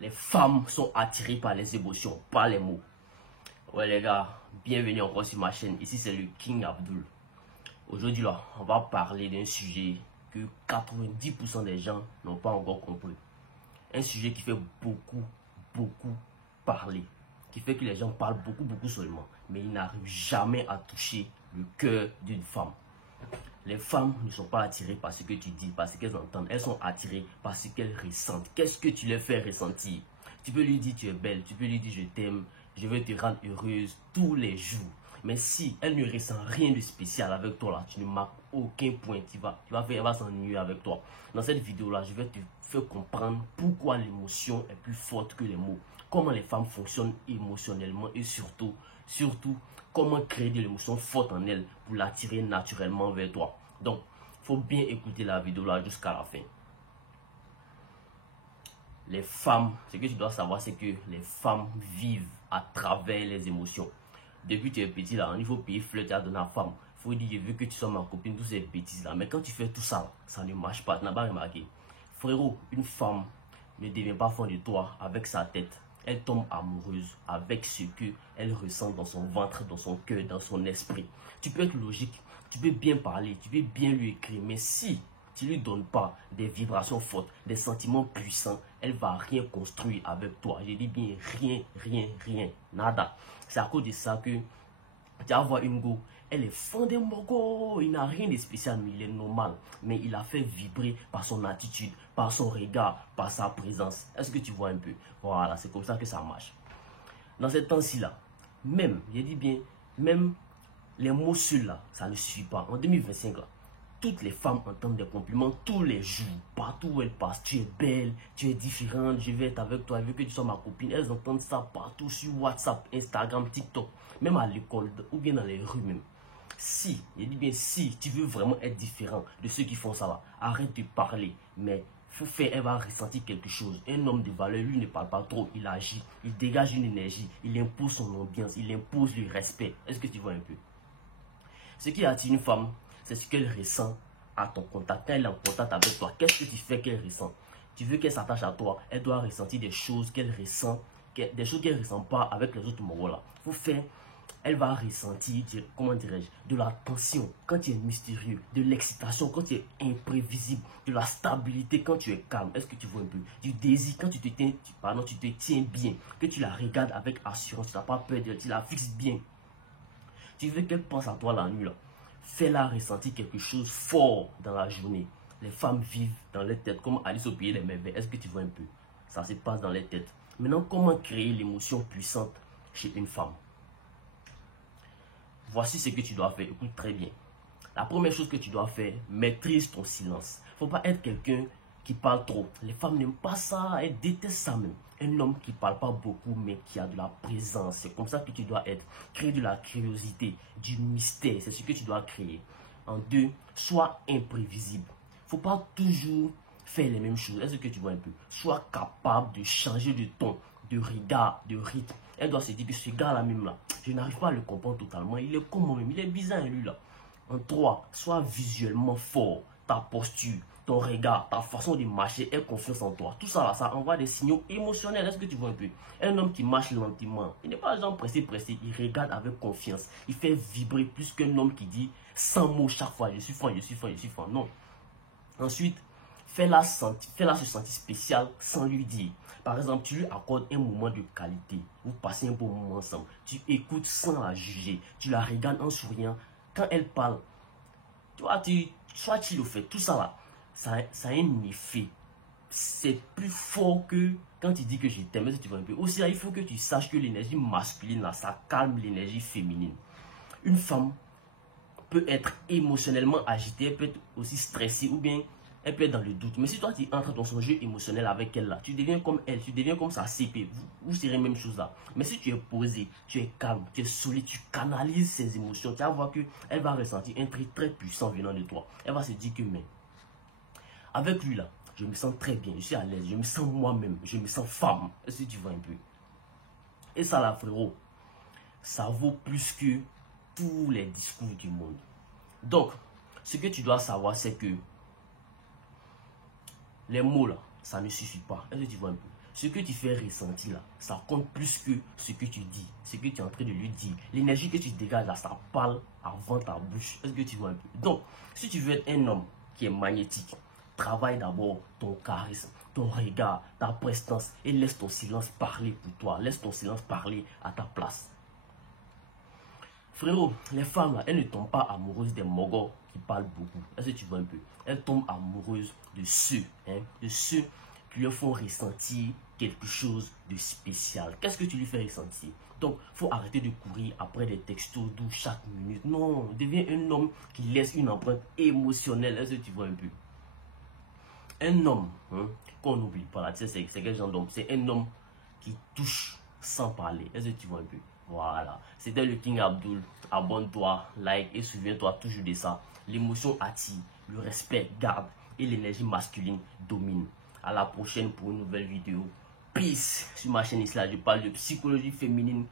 Les femmes sont attirées par les émotions, pas les mots. Ouais les gars, bienvenue encore sur ma chaîne. Ici c'est le King Abdul. Aujourd'hui là, on va parler d'un sujet que 90% des gens n'ont pas encore compris. Un sujet qui fait beaucoup parler. Qui fait que les gens parlent beaucoup seulement. Mais ils n'arrivent jamais à toucher le cœur d'une femme. Les femmes ne sont pas attirées par ce que tu dis, par ce qu'elles entendent. Elles sont attirées par ce qu'elles ressentent. Qu'est-ce que tu leur fais ressentir? Tu peux lui dire tu es belle, tu peux lui dire je t'aime, je veux te rendre heureuse tous les jours. Mais si elle ne ressent rien de spécial avec toi, là, tu ne marques aucun point. Elle va s'ennuyer avec toi. Dans cette vidéo-là, je vais te faire comprendre pourquoi l'émotion est plus forte que les mots. Comment les femmes fonctionnent émotionnellement et surtout, comment créer de l'émotion forte en elles pour l'attirer naturellement vers toi. Donc, il faut bien écouter la vidéo là jusqu'à la fin. Les femmes, ce que tu dois savoir, c'est que les femmes vivent à travers les émotions. Depuis que tu es petit là, il faut payer fleur à donner à la femme. Il faut dire, je veux que tu sois ma copine, toutes ces bêtises là. Mais quand tu fais tout ça, ça ne marche pas. Tu n'as pas remarqué. Frérot, une femme ne devient pas fond de toi avec sa tête. Elle tombe amoureuse avec ce qu'elle ressent dans son ventre, dans son cœur, dans son esprit. Tu peux être logique, tu peux bien parler, tu peux bien lui écrire, mais si tu ne lui donnes pas des vibrations fortes, des sentiments puissants, elle ne va rien construire avec toi. Je dis bien rien, nada. C'est à cause de ça que tu vas voir une go, elle est fondée mogo, il n'a rien de spécial, mais il est normal. Mais il a fait vibrer par son attitude, par son regard, par sa présence. Est-ce que tu vois un peu? Voilà, c'est comme ça que ça marche. Dans ce temps-ci là, même, je dis bien, même les mots seuls là, ça ne suffit pas. En 2025 là, toutes les femmes entendent des compliments tous les jours, partout où elles passent. Tu es belle, tu es différente, je vais être avec toi, je veux que tu sois ma copine. Elles entendent ça partout sur WhatsApp, Instagram, TikTok, même à l'école ou bien dans les rues même. Si, je dis bien si, tu veux vraiment être différent de ceux qui font ça là, arrête de parler, mais faut faire, elle va ressentir quelque chose. Un homme de valeur, lui ne parle pas trop, il agit, il dégage une énergie, il impose son ambiance, il impose le respect. Est-ce que tu vois un peu? Ce qui attire une femme, c'est ce qu'elle ressent à ton contact. Quand elle est en contact avec toi, qu'est-ce que tu fais qu'elle ressent? Tu veux qu'elle s'attache à toi, elle doit ressentir des choses qu'elle ressent, des choses qu'elle ne ressent pas avec les autres moraux là. Faut faire, elle va ressentir, comment dirais-je, de la tension quand tu es mystérieux, de l'excitation quand tu es imprévisible, de la stabilité quand tu es calme. Est-ce que tu vois un peu? Du désir quand tu te tiens bien, que tu la regardes avec assurance, tu n'as pas peur d'elle, tu la fixes bien. Tu veux qu'elle pense à toi la nuit là. Fais-la ressentir quelque chose fort dans la journée. Les femmes vivent dans les têtes comme Alice au pays des merveilles. Est-ce que tu vois un peu? Ça se passe dans les têtes. Maintenant, comment créer l'émotion puissante chez une femme? Voici ce que tu dois faire. Écoute très bien. La première chose que tu dois faire, maîtrise ton silence. Il ne faut pas être quelqu'un qui parle trop. Les femmes n'aiment pas ça, elles détestent ça même. Un homme qui ne parle pas beaucoup mais qui a de la présence. C'est comme ça que tu dois être. Créer de la curiosité, du mystère. C'est ce que tu dois créer. En deux, sois imprévisible. Il ne faut pas toujours faire les mêmes choses. Est-ce que tu vois un peu? Sois capable de changer de ton, de regard, de rythme. Elle doit se dire que ce gars-là même là, je n'arrive pas à le comprendre totalement. Il est comme moi-même, il est bizarre lui là. En 3, sois visuellement fort. Ta posture, ton regard, ta façon de marcher, aie confiance en toi. Tout ça là, ça envoie des signaux émotionnels. Est-ce que tu vois un peu? Un homme qui marche lentement, il n'est pas genre pressé, il regarde avec confiance. Il fait vibrer plus qu'un homme qui dit 100 mots chaque fois. Je suis fort. Non. Ensuite, fais-la se sentir spéciale sans lui dire. Par exemple, tu lui accordes un moment de qualité. Vous passez un bon moment ensemble. Tu écoutes sans la juger. Tu la regardes en souriant. Quand elle parle, tu vois, soit tu le fais, tout ça là, ça a un effet. C'est plus fort que quand tu dis que je t'aime, tu vois un peu. Aussi là, il faut que tu saches que l'énergie masculine là, ça calme l'énergie féminine. Une femme peut être émotionnellement agitée, elle peut être aussi stressée ou bien elle peut être dans le doute. Mais si toi tu entres dans son jeu émotionnel avec elle là, tu deviens comme elle, tu deviens comme sa CP, vous serez même chose là. Mais si tu es posé, tu es calme, tu es solide, tu canalises ses émotions, tu vas voir qu'elle va ressentir un trait très puissant venant de toi. Elle va se dire que mais avec lui là, je me sens très bien, je suis à l'aise, je me sens moi-même, je me sens femme. Est-ce que tu vois un peu? Et ça là frérot, ça vaut plus que tous les discours du monde. Donc, ce que tu dois savoir, c'est que les mots là, ça ne suffit pas. Est-ce que tu vois un peu? ce que tu fais ressentir là, ça compte plus que ce que tu dis, ce que tu es en train de lui dire. L'énergie que tu dégages là, ça parle avant ta bouche. Est-ce que tu vois un peu? Donc, si tu veux être un homme qui est magnétique, travaille d'abord ton charisme, ton regard, ta prestance et laisse ton silence parler pour toi. Laisse ton silence parler à ta place. Frérot, les femmes là, elles ne tombent pas amoureuses des mogos qui parlent beaucoup. Est-ce que tu vois un peu? Elles tombent amoureuses de ceux qui leur font ressentir quelque chose de spécial. Qu'est-ce que tu lui fais ressentir? Donc, il faut arrêter de courir après des textos doux chaque minute. Non, deviens un homme qui laisse une empreinte émotionnelle. Est-ce que tu vois un peu? Un homme, qu'on n'oublie pas là, c'est quel genre d'homme? C'est un homme qui touche sans parler. Est-ce que tu vois un peu? Voilà, c'était le King Abdul. Abonne-toi, like et souviens-toi toujours de ça. L'émotion attire, le respect garde et l'énergie masculine domine. À la prochaine pour une nouvelle vidéo. Peace. Sur ma chaîne ici, je parle de psychologie féminine,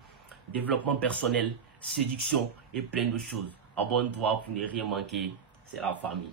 développement personnel, séduction et plein de choses. Abonne-toi pour ne rien manquer. C'est la famille.